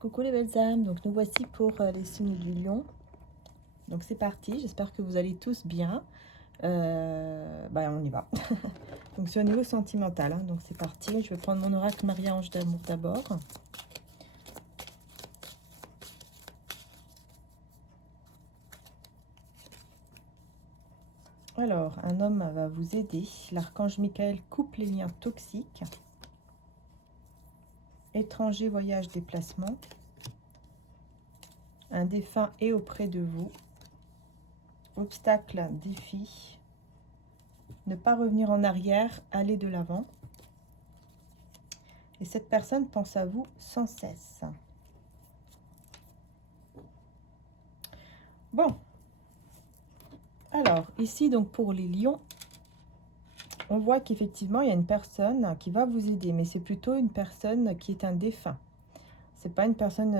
Coucou les belles âmes, donc nous voici pour les signes du lion. Donc c'est parti, j'espère que vous allez tous bien. On y va. Donc c'est au niveau sentimental, hein, donc c'est parti. Je vais prendre mon oracle Marie-Ange d'amour d'abord. Alors, un homme va vous aider. L'archange Michael coupe les liens toxiques. Étranger, voyage, déplacement. Un défunt est auprès de vous. Obstacle, défi. Ne pas revenir en arrière, aller de l'avant. Et cette personne pense à vous sans cesse. Bon. Alors, ici, donc pour les lions, on voit qu'effectivement, il y a une personne qui va vous aider. Mais c'est plutôt une personne qui est un défunt. C'est pas une personne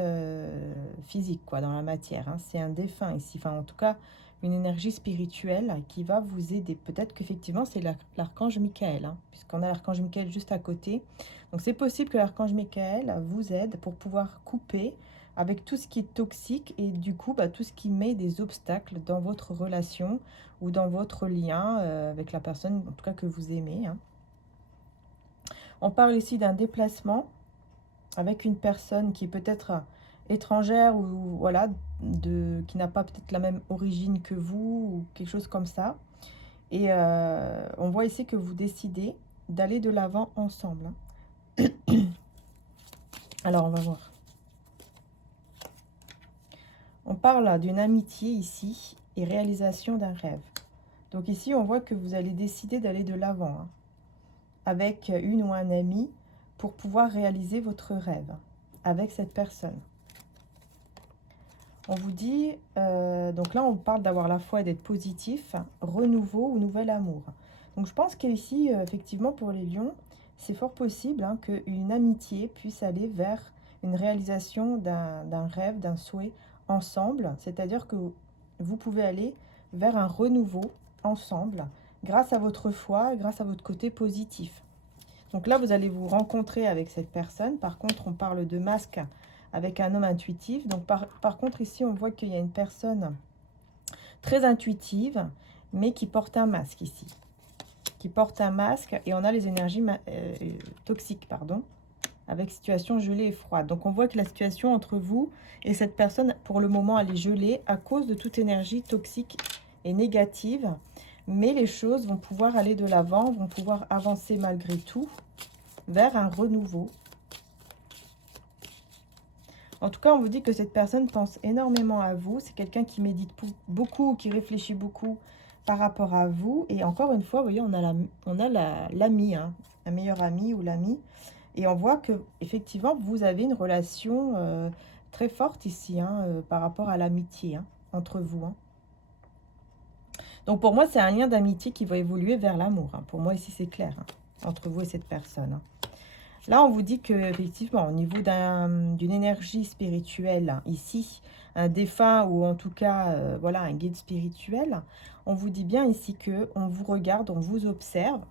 physique, quoi, dans la matière. Hein. C'est un défunt ici. Enfin, en tout cas, une énergie spirituelle qui va vous aider. Peut-être qu'effectivement, c'est l'archange Michael, hein, puisqu'on a l'archange Michael juste à côté. Donc, c'est possible que l'archange Michael vous aide pour pouvoir couper avec tout ce qui est toxique et du coup, tout ce qui met des obstacles dans votre relation ou dans votre lien avec la personne, en tout cas, que vous aimez. Hein. On parle ici d'un déplacement avec une personne qui est peut-être étrangère ou voilà, qui n'a pas peut-être la même origine que vous ou quelque chose comme ça. Et on voit ici que vous décidez d'aller de l'avant ensemble. Hein. Alors, on va voir. On parle d'une amitié ici et réalisation d'un rêve. Donc ici, on voit que vous allez décider d'aller de l'avant hein, avec une ou un ami pour pouvoir réaliser votre rêve avec cette personne. On vous dit, donc là on parle d'avoir la foi et d'être positif, renouveau ou nouvel amour. Donc je pense qu'ici, effectivement pour les lions, c'est fort possible hein, qu'une amitié puisse aller vers une réalisation d'un rêve, d'un souhait ensemble. C'est-à-dire que vous pouvez aller vers un renouveau ensemble grâce à votre foi, grâce à votre côté positif. Donc là vous allez vous rencontrer avec cette personne. Par contre on parle de masque avec un homme intuitif. Donc par contre ici on voit qu'il y a une personne très intuitive mais qui porte un masque ici, qui porte un masque et on a les énergies toxiques pardon, avec situation gelée et froide. Donc on voit que la situation entre vous et cette personne pour le moment elle est gelée à cause de toute énergie toxique et négative, mais les choses vont pouvoir aller de l'avant, vont pouvoir avancer malgré tout vers un renouveau. En tout cas, on vous dit que cette personne pense énormément à vous. C'est quelqu'un qui médite beaucoup, qui réfléchit beaucoup par rapport à vous. Et encore une fois, vous voyez, on a l'ami, hein, un meilleur ami ou l'ami. Et on voit que effectivement, vous avez une relation très forte ici hein, par rapport à l'amitié hein, entre vous. Hein. Donc pour moi, c'est un lien d'amitié qui va évoluer vers l'amour. Hein. Pour moi, ici, c'est clair hein, entre vous et cette personne. Hein. Là, on vous dit que effectivement, au niveau d'une énergie spirituelle, hein, ici, un défunt ou en tout cas, voilà, un guide spirituel, on vous dit bien ici que on vous regarde, on vous observe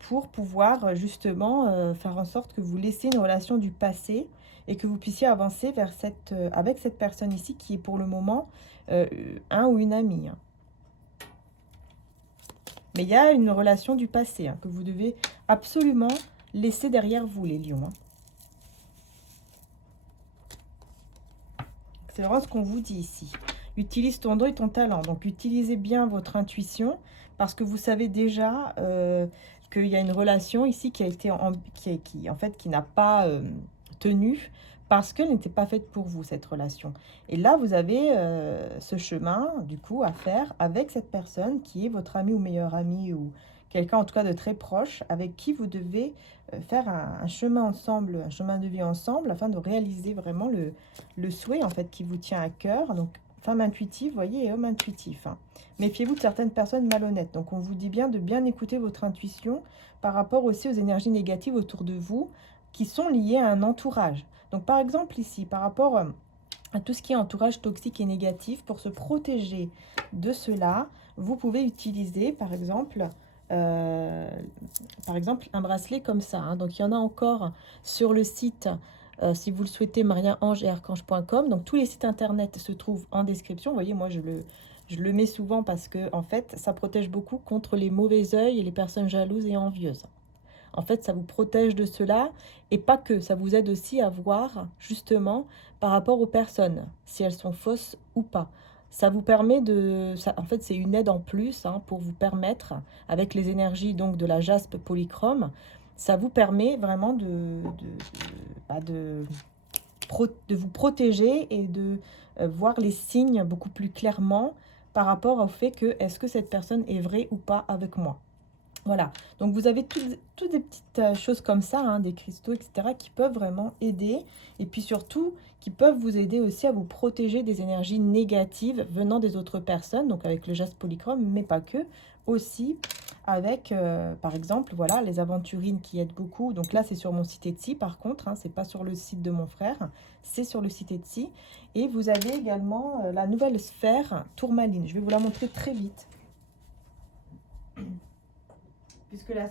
pour pouvoir justement faire en sorte que vous laissiez une relation du passé et que vous puissiez avancer vers avec cette personne ici qui est pour le moment un ou une amie. Hein. Mais il y a une relation du passé hein, que vous devez absolument laisser derrière vous, les lions. Hein. C'est vraiment ce qu'on vous dit ici. Utilise ton don et ton talent. Donc, utilisez bien votre intuition parce que vous savez déjà qu'il y a une relation ici qui a été qui n'a pas tenu parce qu'elle n'était pas faite pour vous, cette relation. Et là, vous avez ce chemin, du coup, à faire avec cette personne qui est votre ami ou meilleur ami ou quelqu'un, en tout cas, de très proche, avec qui vous devez faire un chemin ensemble, un chemin de vie ensemble, afin de réaliser vraiment le souhait, en fait, qui vous tient à cœur. Donc, femme intuitive, vous voyez, et homme intuitif. Hein. Méfiez-vous de certaines personnes malhonnêtes. Donc, on vous dit bien de bien écouter votre intuition par rapport aussi aux énergies négatives autour de vous qui sont liées à un entourage. Donc, par exemple, ici, par rapport à tout ce qui est entourage toxique et négatif, pour se protéger de cela, vous pouvez utiliser, par exemple, un bracelet comme ça. Hein. Donc, il y en a encore sur le site si vous le souhaitez, mariaange-et-archange.com. Donc tous les sites internet se trouvent en description. Vous voyez, moi je le mets souvent parce que en fait, ça protège beaucoup contre les mauvais œils et les personnes jalouses et envieuses. En fait, ça vous protège de cela et pas que, ça vous aide aussi à voir justement par rapport aux personnes, si elles sont fausses ou pas. Ça vous permet de... en fait, c'est une aide en plus pour vous permettre, avec les énergies donc de la jaspe polychrome, ça vous permet vraiment bah, de vous protéger et de voir les signes beaucoup plus clairement par rapport au fait que est-ce que cette personne est vraie ou pas avec moi. Voilà, donc vous avez toutes des petites choses comme ça, des cristaux, etc., qui peuvent vraiment aider. Et puis surtout, qui peuvent vous aider aussi à vous protéger des énergies négatives venant des autres personnes, donc avec le geste polychrome, mais pas que, aussi avec, par exemple, voilà, les aventurines qui aident beaucoup. Donc là, c'est sur mon site Etsy, par contre, c'est pas sur le site de mon frère, c'est sur le site Etsy. Et vous avez également la nouvelle sphère tourmaline. Je vais vous la montrer très vite. Puisque la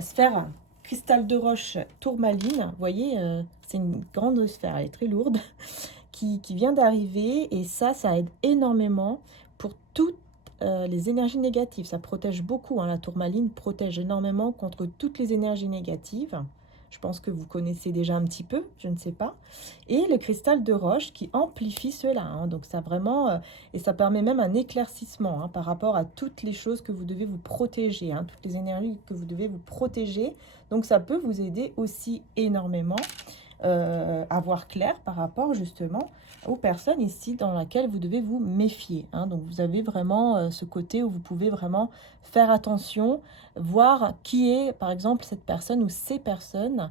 sphère cristal de roche tourmaline, vous voyez, c'est une grande sphère, elle est très lourde, qui vient d'arriver, et ça aide énormément pour toutes les énergies négatives. Ça protège beaucoup, la tourmaline protège énormément contre toutes les énergies négatives. Je pense que vous connaissez déjà un petit peu, je ne sais pas. Et le cristal de roche qui amplifie cela. Donc ça vraiment, et ça permet même un éclaircissement par rapport à toutes les choses que vous devez vous protéger, toutes les énergies que vous devez vous protéger. Donc ça peut vous aider aussi énormément à voir clair par rapport justement aux personnes ici dans laquelle vous devez vous méfier. Donc vous avez vraiment ce côté où vous pouvez vraiment faire attention, voir qui est par exemple cette personne ou ces personnes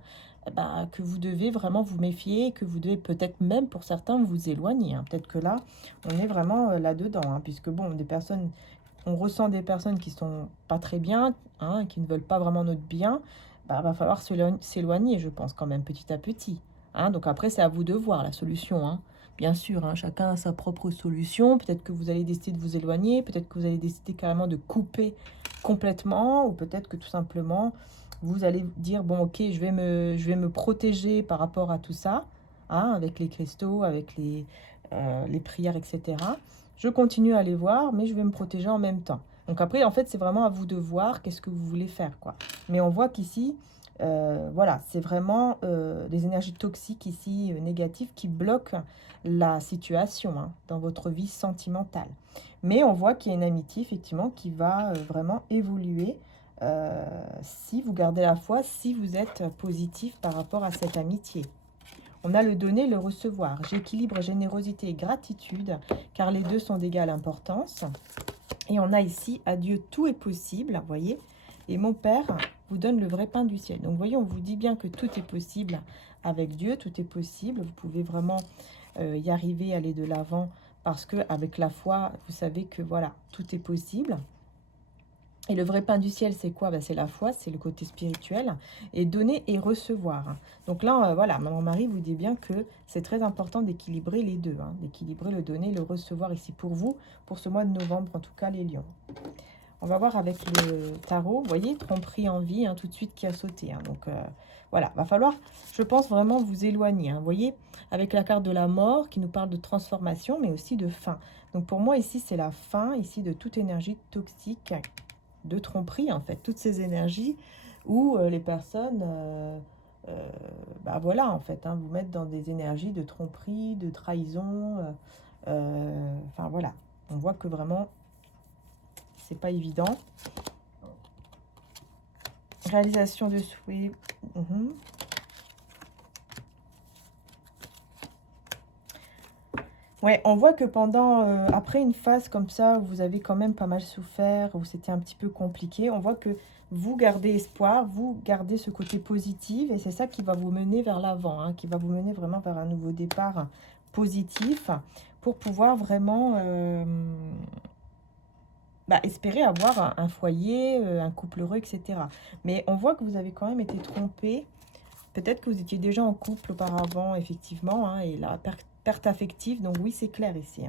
que vous devez vraiment vous méfier, que vous devez peut-être même pour certains vous éloigner. Peut-être que là, on est vraiment là-dedans, puisque bon, des personnes, on ressent des personnes qui sont pas très bien, qui ne veulent pas vraiment notre bien. Va falloir s'éloigner, je pense, quand même, petit à petit. Donc après, c'est à vous de voir la solution. Bien sûr, chacun a sa propre solution. Peut-être que vous allez décider de vous éloigner, peut-être que vous allez décider carrément de couper complètement, ou peut-être que tout simplement, vous allez dire, bon, ok, je vais me protéger par rapport à tout ça, avec les cristaux, avec les prières, etc. Je continue à les voir, mais je vais me protéger en même temps. Donc après, en fait, c'est vraiment à vous de voir qu'est-ce que vous voulez faire, quoi. Mais on voit qu'ici, voilà, c'est vraiment des énergies toxiques ici, négatives, qui bloquent la situation dans votre vie sentimentale. Mais on voit qu'il y a une amitié, effectivement, qui va vraiment évoluer si vous gardez la foi, si vous êtes positif par rapport à cette amitié. On a le donner, le recevoir. J'équilibre générosité et gratitude, car les deux sont d'égale importance. Et on a ici, à Dieu, tout est possible, vous voyez. Et mon Père vous donne le vrai pain du ciel. Donc, vous voyez, on vous dit bien que tout est possible avec Dieu, tout est possible. Vous pouvez vraiment y arriver, aller de l'avant, parce que avec la foi, vous savez que voilà, tout est possible. Et le vrai pain du ciel, c'est quoi? C'est la foi, c'est le côté spirituel, et donner et recevoir. Donc là, voilà, Maman Marie vous dit bien que c'est très important d'équilibrer les deux, d'équilibrer le donner et le recevoir ici pour vous, pour ce mois de novembre, en tout cas les lions. On va voir avec le tarot, vous voyez, tromperie en vie, tout de suite qui a sauté. Donc voilà, va falloir, je pense, vraiment vous éloigner. Vous voyez, avec la carte de la mort qui nous parle de transformation, mais aussi de fin. Donc pour moi, ici, c'est la fin, ici, de toute énergie toxique, de tromperie, en fait. Toutes ces énergies où les personnes, voilà, en fait, vous mettent dans des énergies de tromperie, de trahison. Enfin, voilà. On voit que vraiment, c'est pas évident. Réalisation de souhaits. Ouais, on voit que pendant, après une phase comme ça, où vous avez quand même pas mal souffert, où c'était un petit peu compliqué, on voit que vous gardez espoir, vous gardez ce côté positif, et c'est ça qui va vous mener vers l'avant, qui va vous mener vraiment vers un nouveau départ positif, pour pouvoir vraiment espérer avoir un foyer, un couple heureux, etc. Mais on voit que vous avez quand même été trompé. Peut-être que vous étiez déjà en couple auparavant, effectivement, et la perte affective, donc oui, c'est clair ici.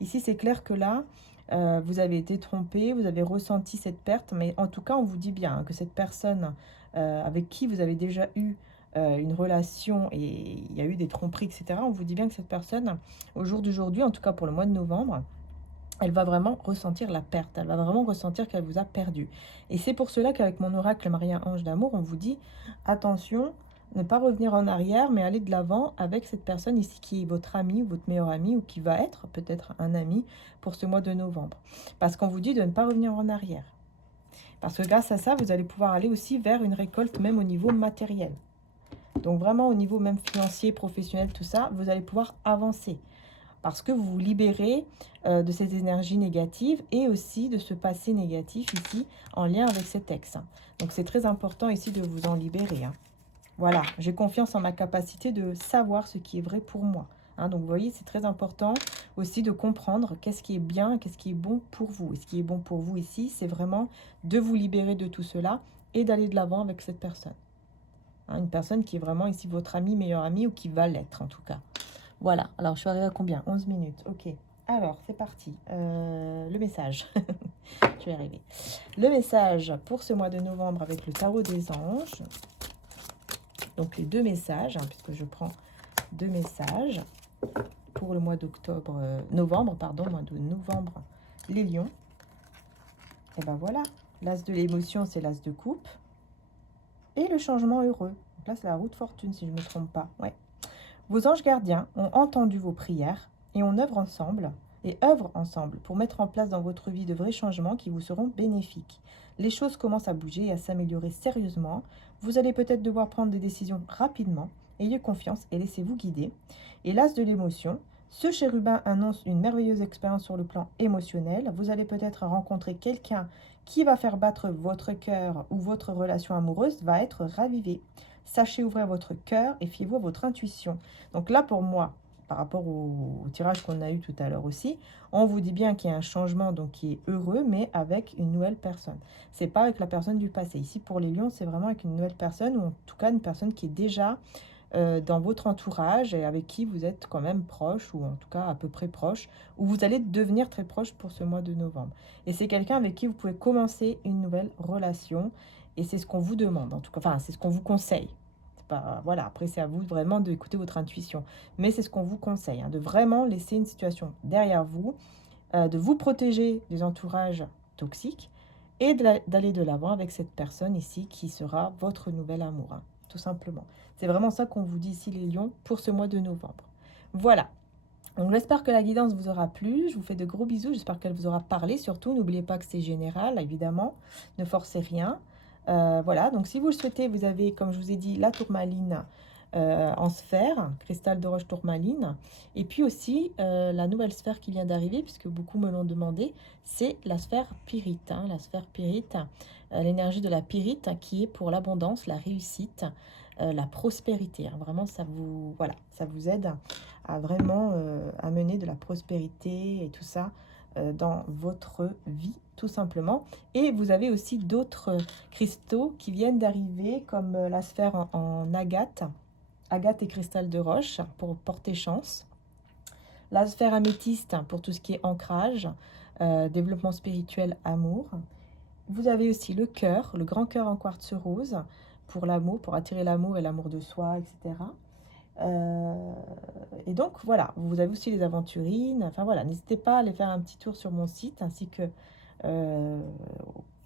Ici, c'est clair que là, vous avez été trompé, vous avez ressenti cette perte, mais en tout cas, on vous dit bien que cette personne avec qui vous avez déjà eu une relation et il y a eu des tromperies, etc., on vous dit bien que cette personne, au jour d'aujourd'hui, en tout cas pour le mois de novembre, elle va vraiment ressentir la perte, elle va vraiment ressentir qu'elle vous a perdu. Et c'est pour cela qu'avec mon oracle Maria Ange d'amour, on vous dit attention, ne pas revenir en arrière, mais aller de l'avant avec cette personne ici qui est votre ami ou votre meilleur ami ou qui va être peut-être un ami pour ce mois de novembre. Parce qu'on vous dit de ne pas revenir en arrière. Parce que grâce à ça, vous allez pouvoir aller aussi vers une récolte même au niveau matériel. Donc vraiment au niveau même financier, professionnel, tout ça, vous allez pouvoir avancer. Parce que vous vous libérez de ces énergies négatives et aussi de ce passé négatif ici en lien avec cet ex. Donc c'est très important ici de vous en libérer. Voilà, j'ai confiance en ma capacité de savoir ce qui est vrai pour moi. Donc vous voyez, c'est très important aussi de comprendre qu'est-ce qui est bien, qu'est-ce qui est bon pour vous. Et ce qui est bon pour vous ici, c'est vraiment de vous libérer de tout cela et d'aller de l'avant avec cette personne. Une personne qui est vraiment ici votre ami, meilleur ami ou qui va l'être en tout cas. Voilà, alors je suis arrivée à combien? 11 minutes, ok. Alors, c'est parti. Le message. Je vais y arriver. Le message pour ce mois de novembre avec le tarot des anges. Donc, les deux messages, puisque je prends deux messages pour le mois d'octobre, novembre, pardon, mois de novembre, les lions. Et ben voilà, l'as de l'émotion, c'est l'as de coupe. Et le changement heureux. Donc là, c'est la roue de fortune, si je ne me trompe pas. Ouais. Vos anges gardiens ont entendu vos prières et on œuvre ensemble pour mettre en place dans votre vie de vrais changements qui vous seront bénéfiques. Les choses commencent à bouger et à s'améliorer sérieusement. Vous allez peut-être devoir prendre des décisions rapidement. Ayez confiance et laissez-vous guider. Et l'as de l'émotion, ce chérubin annonce une merveilleuse expérience sur le plan émotionnel. Vous allez peut-être rencontrer quelqu'un qui va faire battre votre cœur ou votre relation amoureuse va être ravivée. Sachez ouvrir votre cœur et fiez-vous à votre intuition. Donc là, pour moi, par rapport au tirage qu'on a eu tout à l'heure aussi, on vous dit bien qu'il y a un changement donc qui est heureux, mais avec une nouvelle personne. C'est pas avec la personne du passé. Ici, pour les lions, c'est vraiment avec une nouvelle personne, ou en tout cas une personne qui est déjà dans votre entourage et avec qui vous êtes quand même proche, ou en tout cas à peu près proche, ou vous allez devenir très proche pour ce mois de novembre. Et c'est quelqu'un avec qui vous pouvez commencer une nouvelle relation, et c'est ce qu'on vous demande, en tout cas, enfin, c'est ce qu'on vous conseille. Voilà, après c'est à vous vraiment d'écouter votre intuition. Mais c'est ce qu'on vous conseille, de vraiment laisser une situation derrière vous, de vous protéger des entourages toxiques et d'aller de l'avant avec cette personne ici qui sera votre nouvel amour, tout simplement. C'est vraiment ça qu'on vous dit ici les lions pour ce mois de novembre. Voilà. Donc j'espère que la guidance vous aura plu. Je vous fais de gros bisous. J'espère qu'elle vous aura parlé. Surtout, n'oubliez pas que c'est général, évidemment. Ne forcez rien. Voilà, donc si vous le souhaitez, vous avez, comme je vous ai dit, la tourmaline en sphère, cristal de roche tourmaline. Et puis aussi, la nouvelle sphère qui vient d'arriver, puisque beaucoup me l'ont demandé, c'est la sphère pyrite. La sphère pyrite, l'énergie de la pyrite qui est pour l'abondance, la réussite, la prospérité. Vraiment, ça vous aide à vraiment amener de la prospérité et tout ça dans votre vie, tout simplement. Et vous avez aussi d'autres cristaux qui viennent d'arriver, comme la sphère en agate, agate et cristal de roche pour porter chance, la sphère améthyste pour tout ce qui est ancrage, développement spirituel, amour. Vous avez aussi le cœur, le grand cœur en quartz rose pour l'amour, pour attirer l'amour et l'amour de soi, etc. Et donc voilà, vous avez aussi les aventurines. Enfin voilà, n'hésitez pas à aller faire un petit tour sur mon site ainsi que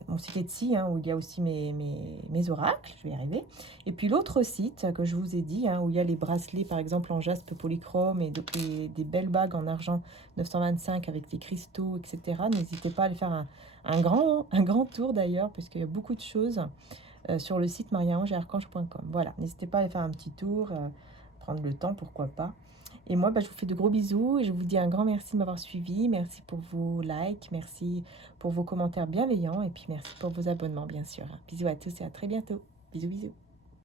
mon site Etsy, où il y a aussi mes oracles, je vais y arriver. Et puis l'autre site que je vous ai dit, où il y a les bracelets par exemple en jaspe polychrome et des belles bagues en argent 925 avec des cristaux, etc. N'hésitez pas à aller faire un grand tour d'ailleurs, puisqu'il y a beaucoup de choses sur le site mariaangearchange.com. Voilà, n'hésitez pas à aller faire un petit tour, prendre le temps, pourquoi pas. Et moi, je vous fais de gros bisous et je vous dis un grand merci de m'avoir suivi. Merci pour vos likes, merci pour vos commentaires bienveillants et puis merci pour vos abonnements, bien sûr. Bisous à tous et à très bientôt. Bisous, bisous.